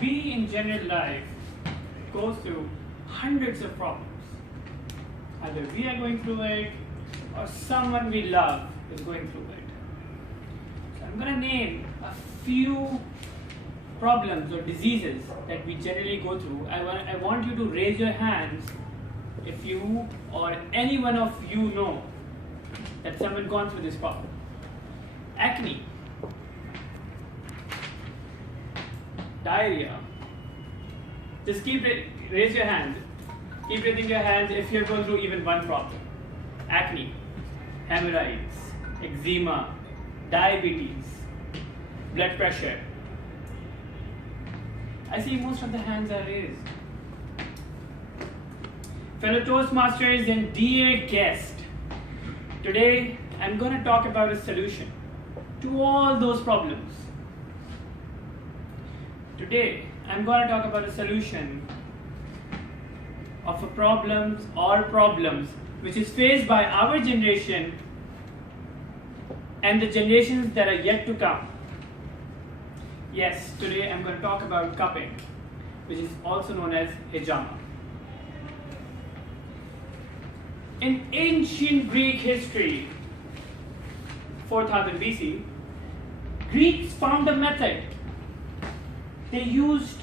we in general life go through hundreds of problems. Either we are going through it or someone we love is going through it. So I'm going to name a few problems or diseases that we generally go through. I want you to raise your hands if you or any one of you know that someone gone through this problem. Acne, diarrhea. Just raise your hand. Keep raising your hands if you're going through even one problem. Acne, hemorrhoids, eczema, diabetes, blood pressure. I see most of the hands are raised. Fellow Toastmasters and dear guest, today I'm going to talk about a solution to all those problems. Today I'm going to talk about a solution of problems which is faced by our generation and the generations that are yet to come. Yes, today I'm going to talk about cupping, which is also known as hijama. In ancient Greek history, 4000 BC, Greeks found a method. They used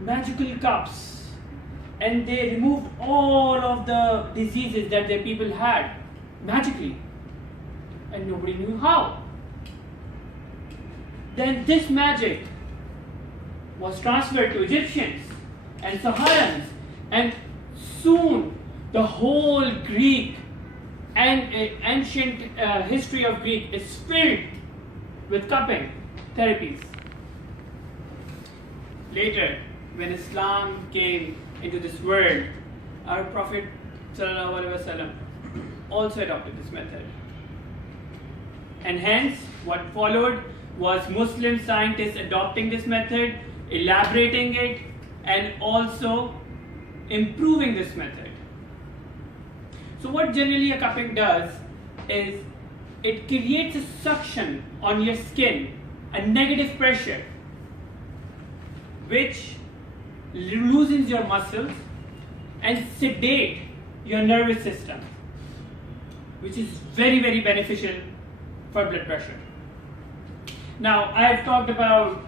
magical cups and they removed all of the diseases that their people had magically, and nobody knew how. Then this magic was transferred to Egyptians and Saharans, and soon the whole Greek and ancient history of Greek is filled with cupping therapies. Later, when Islam came into this world, our Prophet ﷺ also adopted this method. And hence, what followed was Muslim scientists adopting this method, elaborating it, and also improving this method. So what generally a cupping does is it creates a suction on your skin, a negative pressure, which loosens your muscles and sedate your nervous system, which is very, very beneficial for blood pressure. Now, I have talked about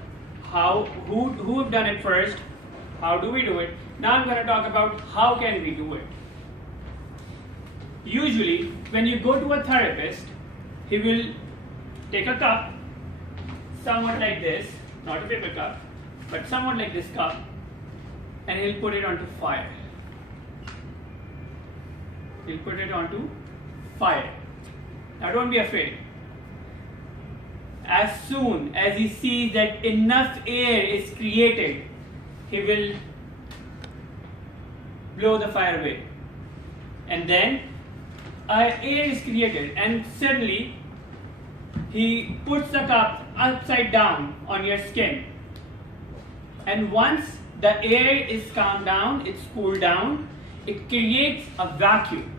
who have done it first, how do we do it. Now I'm going to talk about how can we do it. Usually, when you go to a therapist, he will take a cup, somewhat like this, not a paper cup, but somewhat like this cup, and he'll put it onto fire. He'll put it onto fire. Now don't be afraid. As soon as he sees that enough air is created, he will blow the fire away. And then air is created, and suddenly he puts the cup upside down on your skin. And once the air is calmed down, it's cooled down, it creates a vacuum.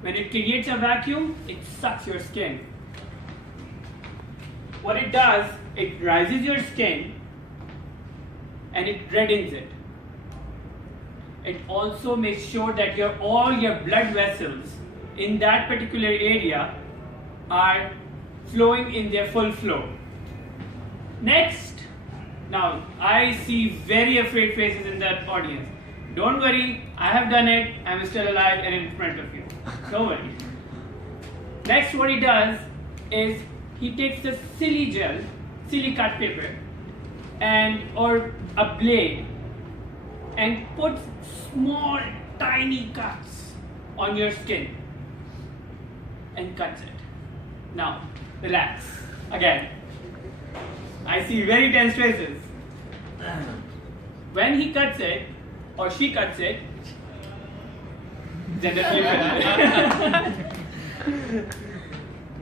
When it creates a vacuum, it sucks your skin. What it does, it rises your skin and it reddens it. It also makes sure that all your blood vessels in that particular area are flowing in their full flow. Next, now I see very afraid faces in the audience. Don't worry, I have done it, I'm still alive and in front of you. Don't worry. Next, what he does is he takes a silly cut paper or a blade and puts small tiny cuts on your skin and cuts it. Now, relax. Again, I see very tense faces. When he cuts it, or she cuts it, gender fluid,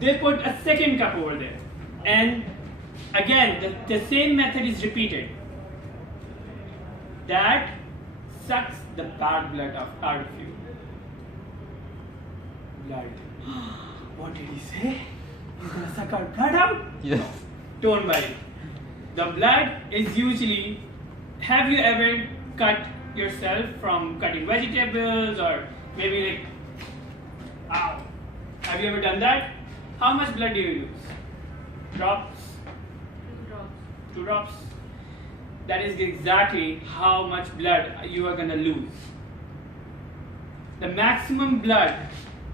they put a second cup over there. And again, the same method is repeated. That sucks the bad blood out of you. Blood. What did he say? He's gonna suck our blood out? Yes. Don't worry. The blood is usually, have you ever cut yourself from cutting vegetables or maybe like, ow, have you ever done that? How much blood do you lose? Drops? 2 drops. 2 drops. That is exactly how much blood you are going to lose. The maximum blood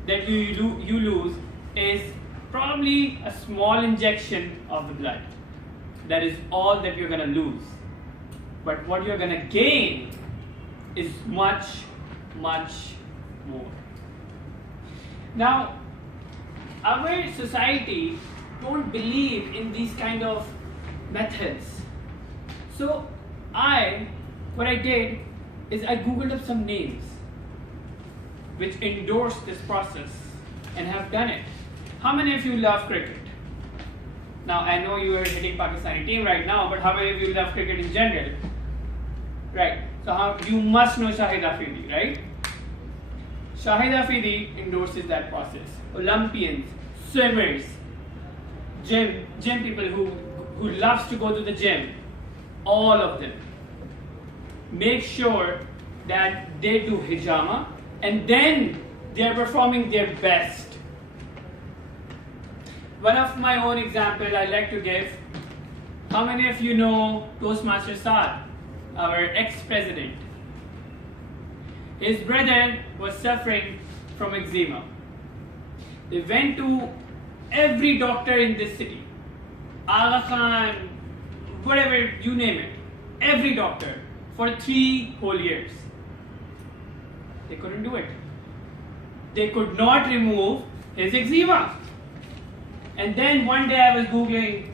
that you lose is probably a small injection of the blood. That is all that you're going to lose. But what you're going to gain is much, much more. Now, our society don't believe in these kind of methods. So what I did is I googled up some names which endorse this process and have done it. How many of you love cricket? Now I know you are hitting Pakistani team right now, but how many of you love cricket in general? Right. So you must know Shahid Afridi, right? Shahid Afridi endorses that process. Olympians, swimmers, gym people who loves to go to the gym, all of them make sure that they do hijama and then they are performing their best. One of my own example I like to give. How many of you know Toastmaster Saad, our ex-president? His brother was suffering from eczema. They went to every doctor in this city, Aga Khan, whatever, you name it, every doctor for 3 whole years. They couldn't do it. They could not remove his eczema. And then one day I was googling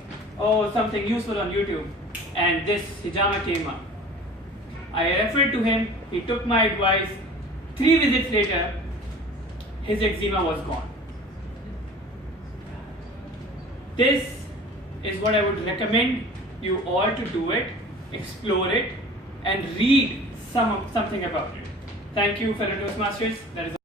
something useful on YouTube and this hijama came up. I referred to him, he took my advice. 3 visits later, his eczema was gone. This is what I would recommend you all to do it, explore it, and read something about it. Thank you, fellow Toastmasters. That is